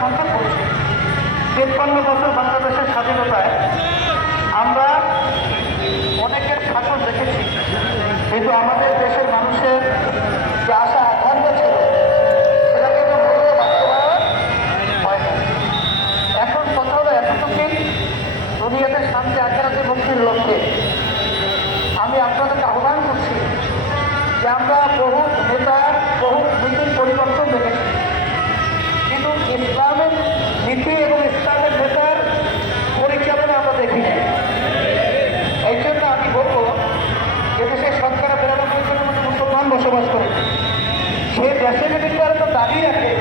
সংখ্যা করছে 53 বছর বাংলাদেশের স্বাধীনতায় আমরা অনেকের শাসন দেখেছি, কিন্তু আমাদের দেশের মানুষের যে আশা আকাঙ্ক্ষা ছিল সেটাকে তো বললে বাস্তবায়ন হয় না। এখন কথা হলো এতটুকুই, দুনিয়াতে শান্তি আখেরাতে মুক্তির লক্ষ্যে আমি আপনাদেরকে আহ্বান করছি যে আমরা বহু নেতার বহু নীতির পরিবর্তন দেখেছি, কিন্তু ইসলামের নীতি এবং ইসলামের নেতার পরিচালনা আমরা দেখি না। এই জন্য আমি বলবো যে দেশের শতকরা 92% মতো মুসলমান বসবাস করে, সে দেশের ভিতরে তো দাবি রাখে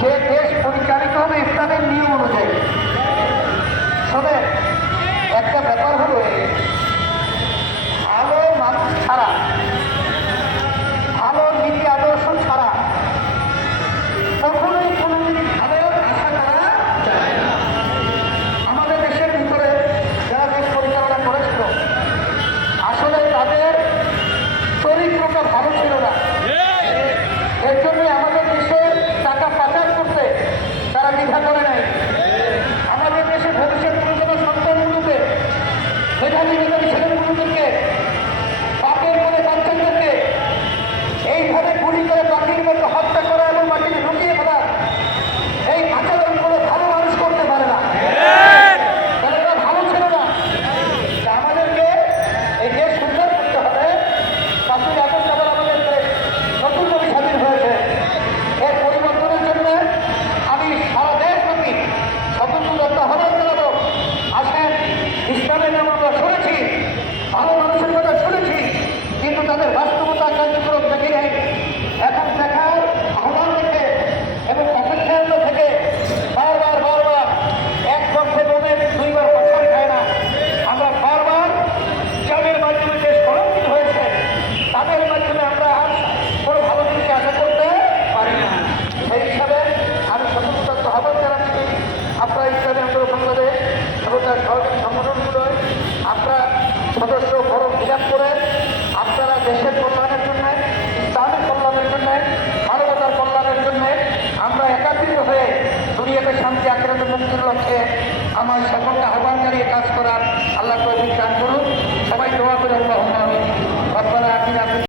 যে দেশ পরিচালিত হবে ইসলামের নিয়ম অনুযায়ী। তবে একটা ব্যাপার হলো ভালো মানুষ ছাড়া, ভালো নীতি আদর্শ ছাড়া কখনোই কোনোদিন ভালো আশা করা যায় না। আমাদের দেশের ভিতরে যারা দেশ পরিচালনা করেছিল আসলে তাদের চরিত্রটা ভালো ছিল না। এর জন্যই আমাদের দেশে টাকা পাচার করতে তারা দ্বিধা করে নাই। আমাদের দেশে ভবিষ্যৎ প্রজন্ম সন্তানগুলোকে, মেধাবী মেধাবী ছেলেগুলোদেরকে, বাপের করে বাচ্চাদেরকে এইভাবে গুলি করে পাখির মতো হত্যা করা এবং মাটিতে ঢুকিয়ে ফেলা, এই আচরণ করে ভালো মানুষ করতে পারে না। তারা ভালো ছিল না। আমাদেরকে এই দেশ সুন্দর করতে হবে। 5ই আগস্ট আবার আমাদের দেশ নতুনভাবে স্বাধীন হয়েছে। এর পরিবর্তনের জন্য আমি সারা দেশব্যাপী স্বতন্ত্র আহ্বান জানাবো। আসেন, ইসলামের নাম আমরা শুনেছি, ভালো মানুষের কথা শুনেছি, কিন্তু তাদের বাস্তবতা কার্যক্রম দেখে নেই। এখন দেখার আহ্বান দেখে এবং অপেক্ষায় থেকে বারবার বারবার এক বর্ষে বোনের 2বার পাচার খায় না। আমরা বারবার যাদের মাধ্যমে দেশ কলঙ্কিত হয়েছে তাদের মাধ্যমে আমরা আর কোনো ভালো জিনিসকে আশা করতে পারি না। সেই হিসাবে আমি স্বতন্ত্র আহ্বান জানাচ্ছি, আপনারা ইসলামী আন্দোলন বাংলাদেশ এবং তার সহযোগী সংগঠনগুলোয় আপনারা সদস্য বড় ফিলাপ করে আপনারা দেশের কল্যাণের জন্য, ইসলামের কল্যাণের জন্য, মানবতার কল্যাণের জন্য আমরা একাত্রিত হয়ে দুনিয়াতে শান্তি আখেরাতে মুক্তির লক্ষ্যে আমার সকলকে আহ্বান